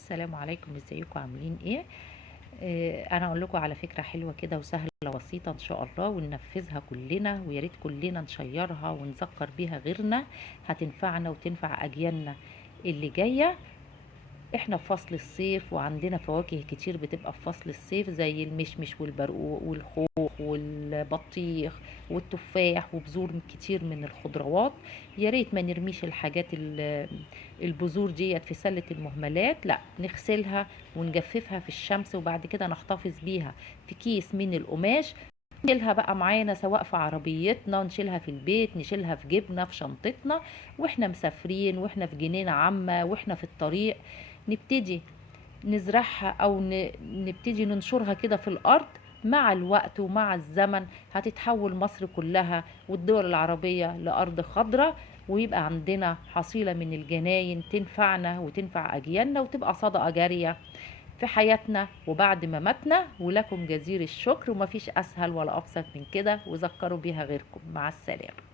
السلام عليكم، ازيكم عاملين ايه؟ انا اقول لكم على فكره حلوه كده وسهله وبسيطه ان شاء الله، وننفذها كلنا، ويا ريت كلنا نشيرها ونذكر بيها غيرنا. هتنفعنا وتنفع اجيالنا اللي جايه. احنا في فصل الصيف وعندنا فواكه كتير بتبقى في فصل الصيف، زي المشمش والبرقوق والخوخ والبطيخ والتفاح وبذور كتير من الخضروات. يا ريت ما نرميش البذور ديت في سلة المهملات، لا نغسلها ونجففها في الشمس، وبعد كده نحتفظ بيها في كيس من القماش. نشيلها بقى معانا، سواء في عربيتنا، نشيلها في البيت، نشيلها في جيبنا، في شنطتنا، واحنا مسافرين، واحنا في جنينة عامة، واحنا في الطريق. نبتدي نزرعها او نبتدي ننشرها كده في الارض. مع الوقت ومع الزمن هتتحول مصر كلها والدول العربية لأرض خضراء، ويبقى عندنا حصيلة من الجناين تنفعنا وتنفع أجيالنا، وتبقى صدقة جارية في حياتنا وبعد ما ماتنا. ولكم جزيل الشكر، ومفيش أسهل ولا أبسط من كده، وذكروا بيها غيركم. مع السلامة.